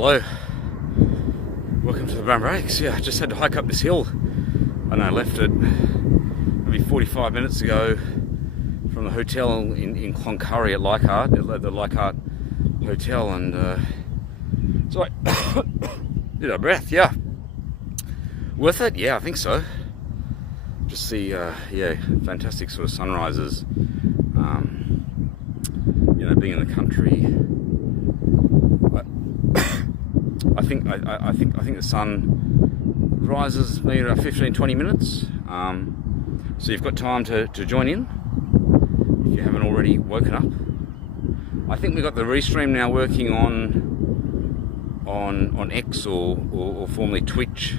Hello, welcome to the Brown Breaks. Yeah, I just had to hike up this hill and I left it maybe 45 minutes ago from the hotel in Cloncurry at Leichhardt, the Leichhardt Hotel, and so I did a breath. Yeah, worth it? Yeah, I think so. Just see, yeah, fantastic sort of sunrises. You know, being in the country, I think the sun rises maybe about 15-20 minutes. So you've got time to join in if you haven't already woken up. I think we've got the restream now working on X or formerly Twitch,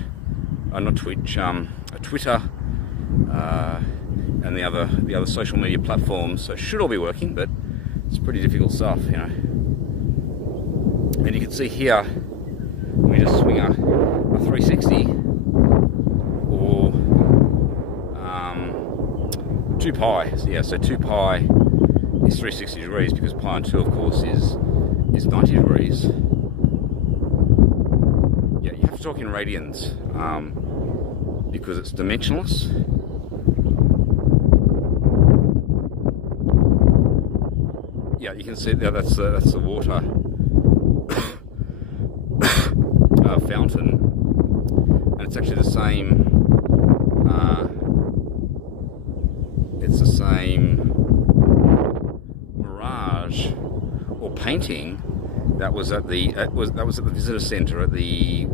not Twitch, Twitter, and the other social media platforms. So it should all be working, but it's pretty difficult stuff, you know. And you can see here, we just swing a 360 or 2 pi. So yeah, so 2 pi is 360 degrees because pi and 2, of course, is 90 degrees. Yeah, you have to talk in radians because it's dimensionless. Yeah, you can see there. That's the water fountain, and it's actually the same. It's the same Mirage or painting that was at the visitor centre at the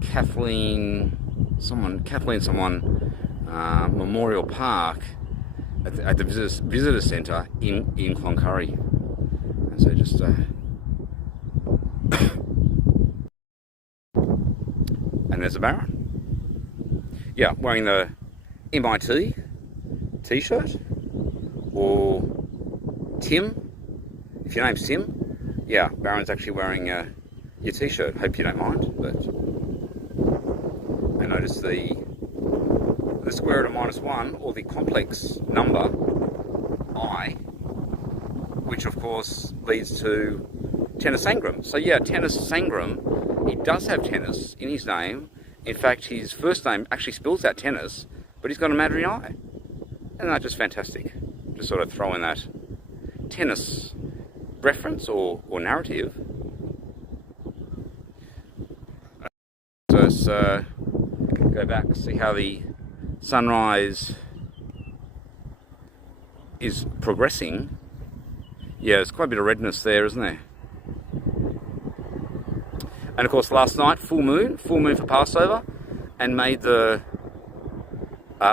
Kathleen Memorial Park at the visitor centre in Cloncurry. And so just and there's a Baron. Yeah, wearing the MIT t-shirt, or Tim, if your name's Tim. Yeah, Baron's actually wearing your t-shirt. Hope you don't mind, but I noticed the square root of -1, or the complex number I, which of course leads to tennis sangram. So yeah, tennis sangram, he does have tennis in his name. In fact, his first name actually spells out tennis, but he's got a Mandarin I. And that's just fantastic. Just sort of throw in that tennis reference or narrative. So let's go back and see how the sunrise is progressing. Yeah, there's quite a bit of redness there, isn't there? And of course, last night, full moon for Passover, and made the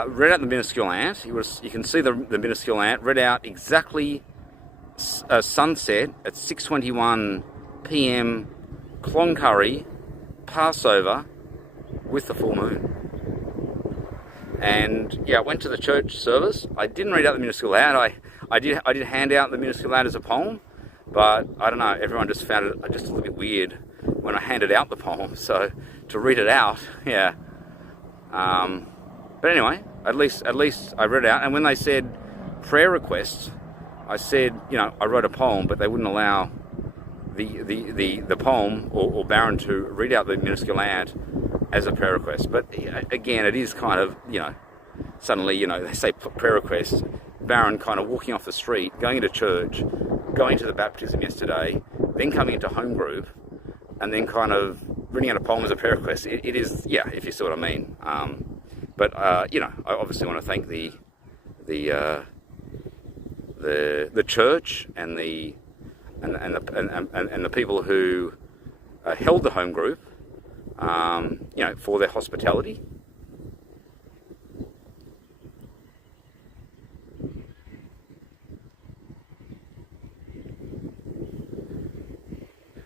read out the minuscule ant. You can see the minuscule ant read out exactly sunset at 6:21 p.m. Cloncurry, Passover, with the full moon. And yeah, I went to the church service. I didn't read out the minuscule ant. I did hand out the minuscule ant as a poem, but I don't know. Everyone just found it just a little bit weird when I handed out the poem. So to read it out, yeah. But anyway, at least I read it out. And when they said prayer requests, I said, you know, I wrote a poem, but they wouldn't allow the poem or Baron to read out the minuscule ant as a prayer request. But again, it is kind of, you know, suddenly, you know, they say prayer request, Baron kind of walking off the street, going into church, going to the baptism yesterday, then coming into home group, and then kind of reading out a poem as a prayer request. It is, yeah, if you see what I mean. But you know, I obviously want to thank the church and the people who held the home group, you know, for their hospitality.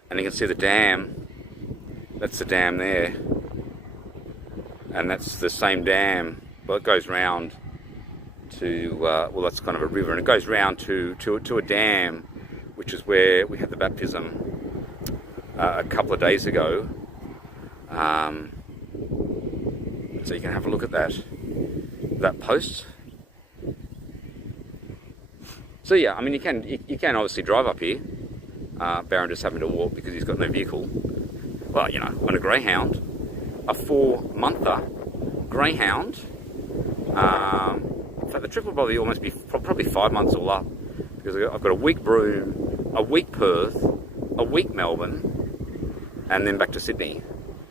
And you can see the dam. That's the dam there. And that's the same dam. Well, it goes round to, well, that's kind of a river, and it goes round to a dam, which is where we had the baptism a couple of days ago. So you can have a look at that post. So yeah, I mean, you can obviously drive up here. Baron just happened to walk because he's got no vehicle. Well, you know, on a greyhound, a 4-monther greyhound. In fact, the trip will probably almost be probably 5 months all up, because I've got a week Broome, a week Perth, a week Melbourne, and then back to Sydney.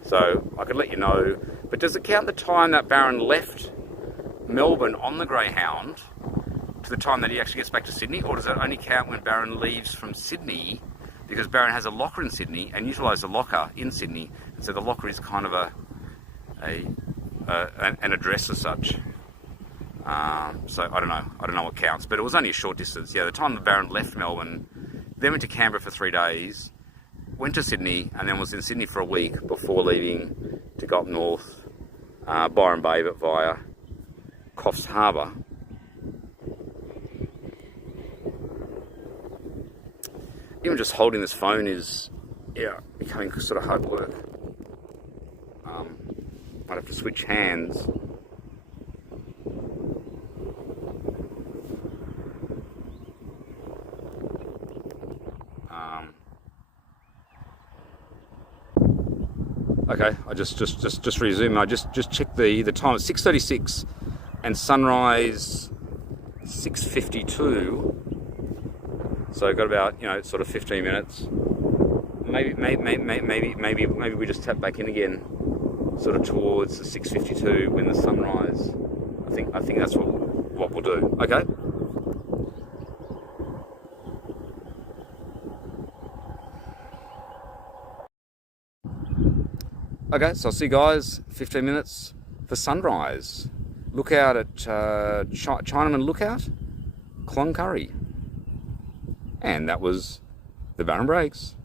So I could let you know, but does it count the time that Baron left Melbourne on the greyhound to the time that he actually gets back to Sydney, or does it only count when Baron leaves from Sydney? Because Baron has a locker in Sydney and utilises a locker in Sydney, and so the locker is kind of an address as such. So I don't know what counts, but it was only a short distance. Yeah, the time that Baron left Melbourne, then went to Canberra for 3 days, went to Sydney, and then was in Sydney for a week before leaving to go up north, Byron Bay, but via Coffs Harbour. Even just holding this phone is, yeah, becoming sort of hard work. Might have to switch hands. Okay, I just resume. I just checked the time. It's 6:36 and sunrise 6:52. So I've got about, you know, sort of 15 minutes. Maybe we just tap back in again, sort of towards the 6:52 when the sunrise. I think that's what we'll do. Okay. Okay, so I'll see you guys 15 minutes for sunrise. Look out at Chinaman Lookout, Cloncurry. And that was the Baron Breaks.